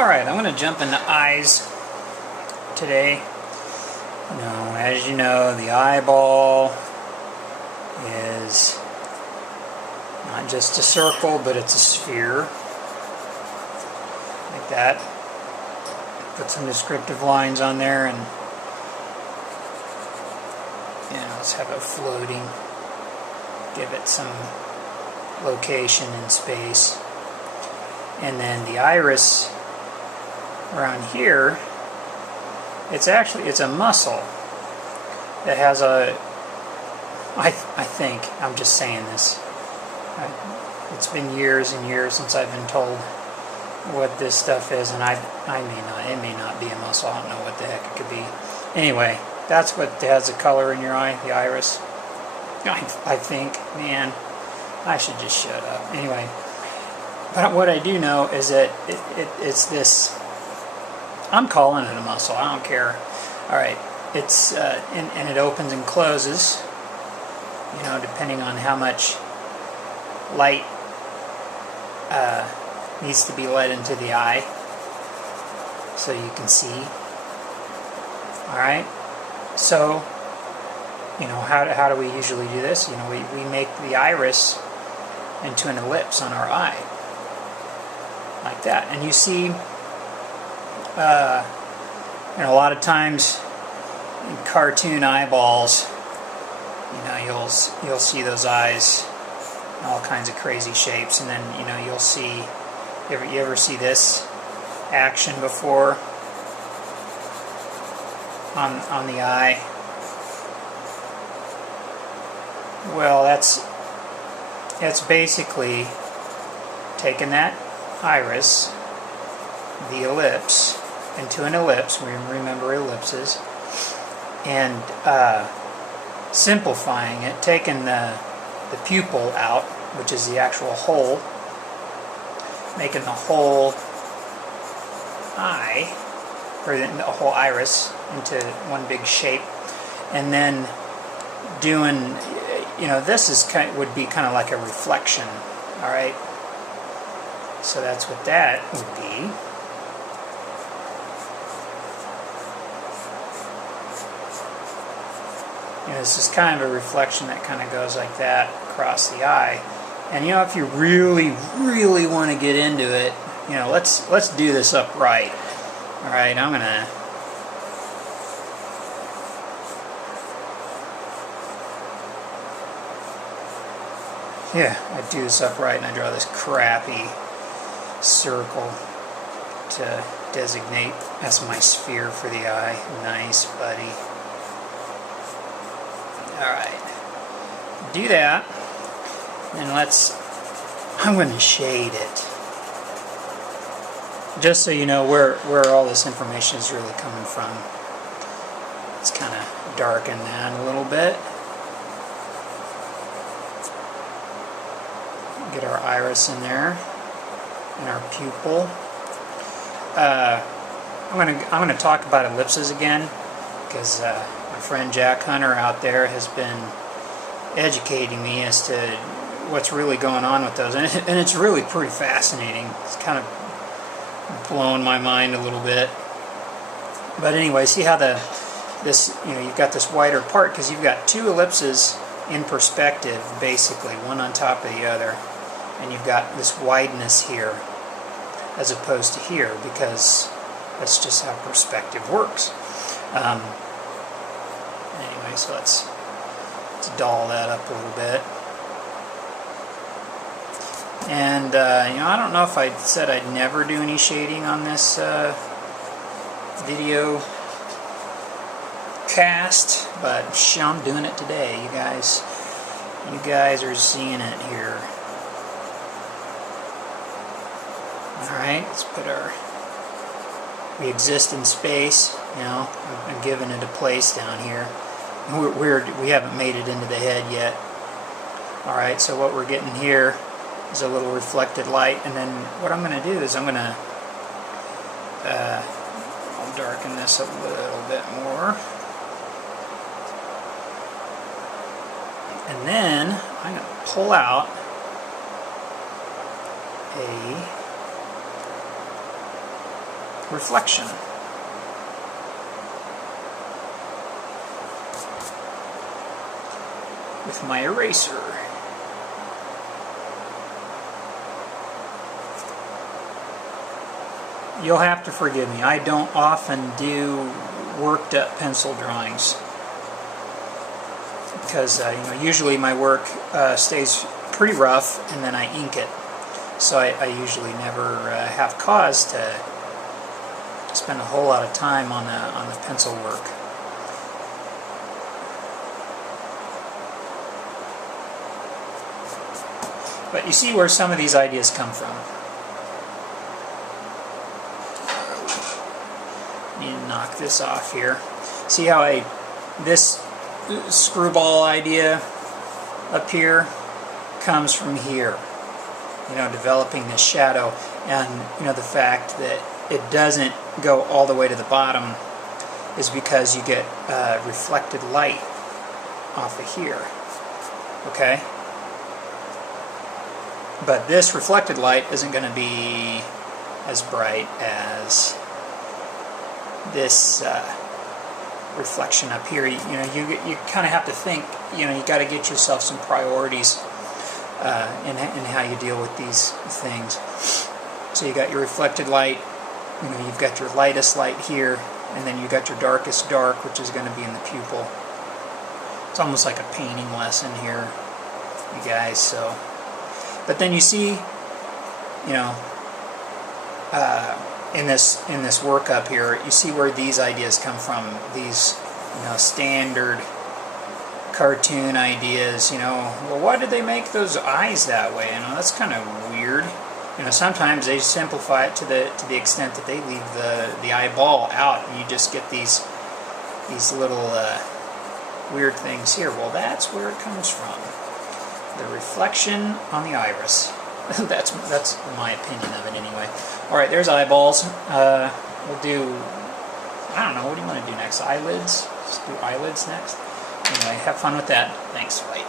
Alright, I'm going to jump into eyes today. As you know, the eyeball is not just a circle, but it's a sphere. Like that. Put some descriptive lines on there and let's have it floating. Give it some location and space. And then the iris around here, it's a muscle that has a, I think, I'm just saying this, it's been years and years since I've been told what this stuff is, and it may not be a muscle, I don't know what the heck it could be. Anyway, that's what has the color in your eye, the iris. I think, man, I should just shut up. Anyway, but what I do know is that it's this, I'm calling it a muscle, I don't care. Alright, it's, and it opens and closes, depending on how much light needs to be let into the eye, so you can see. Alright, so, how do we usually do this? We make the iris into an ellipse on our eye. Like that. And you see, a lot of times in cartoon eyeballs, you'll see those eyes in all kinds of crazy shapes, and then you'll see, you ever see this action before on the eye? Well, that's basically taking that iris, the ellipse, into an ellipse, we remember ellipses, and simplifying it, taking the pupil out, which is the actual hole, making the whole eye, or the whole iris, into one big shape, and then doing, this is would be kind of like a reflection, all right? So that's what that would be. This is kind of a reflection that kind of goes like that across the eye. And if you really, really want to get into it, let's do this upright. All right, I'm gonna. I do this upright, and I draw this crappy circle to designate as my sphere for the eye. Nice, buddy. Alright. Do that. And I'm going to shade it. Just so you know where all this information is really coming from. Let's kind of darken that a little bit. Get our iris in there. And our pupil. I'm going to talk about ellipses again, because my friend Jack Hunter out there has been educating me as to what's really going on with those, and it's really pretty fascinating. It's kind of blowing my mind a little bit. But anyway, see how you've got this wider part, because you've got two ellipses in perspective, basically, one on top of the other, and you've got this wideness here as opposed to here, because that's just how perspective works. Anyway, so let's doll that up a little bit. And I don't know if I said I'd never do any shading on this video cast, but I'm doing it today. You guys are seeing it here. Alright, let's put we exist in space, I'm giving it a place down here. We haven't made it into the head yet. Alright, so what we're getting here is a little reflected light, and then what I'm going to do is I'm going to I'll darken this a little bit more. And then I'm going to pull out reflection. With my eraser. You'll have to forgive me. I don't often do worked up pencil drawings because usually my work stays pretty rough and then I ink it. So I usually never have cause to spend a whole lot of time on the pencil work. But you see where some of these ideas come from. Need to knock this off here. See how this screwball idea up here comes from here. Developing this shadow, and the fact that it doesn't go all the way to the bottom is because you get reflected light off of here. Okay? But this reflected light isn't going to be as bright as this reflection up here. You kind of have to think. You got to get yourself some priorities in how you deal with these things. So you got your reflected light. You've got your lightest light here, and then you got your darkest dark, which is going to be in the pupil. It's almost like a painting lesson here, you guys. So. But then you see, in this work up here, you see where these ideas come from. These, standard cartoon ideas. Well, why did they make those eyes that way? That's kind of weird. Sometimes they simplify it to the extent that they leave the eyeball out, and you just get these little weird things here. Well, that's where it comes from. The reflection on the iris. that's my opinion of it anyway. Alright, there's eyeballs. We'll do, I don't know, what do you want to do next? Eyelids? Let's do eyelids next. Anyway, have fun with that. Thanks. Bye.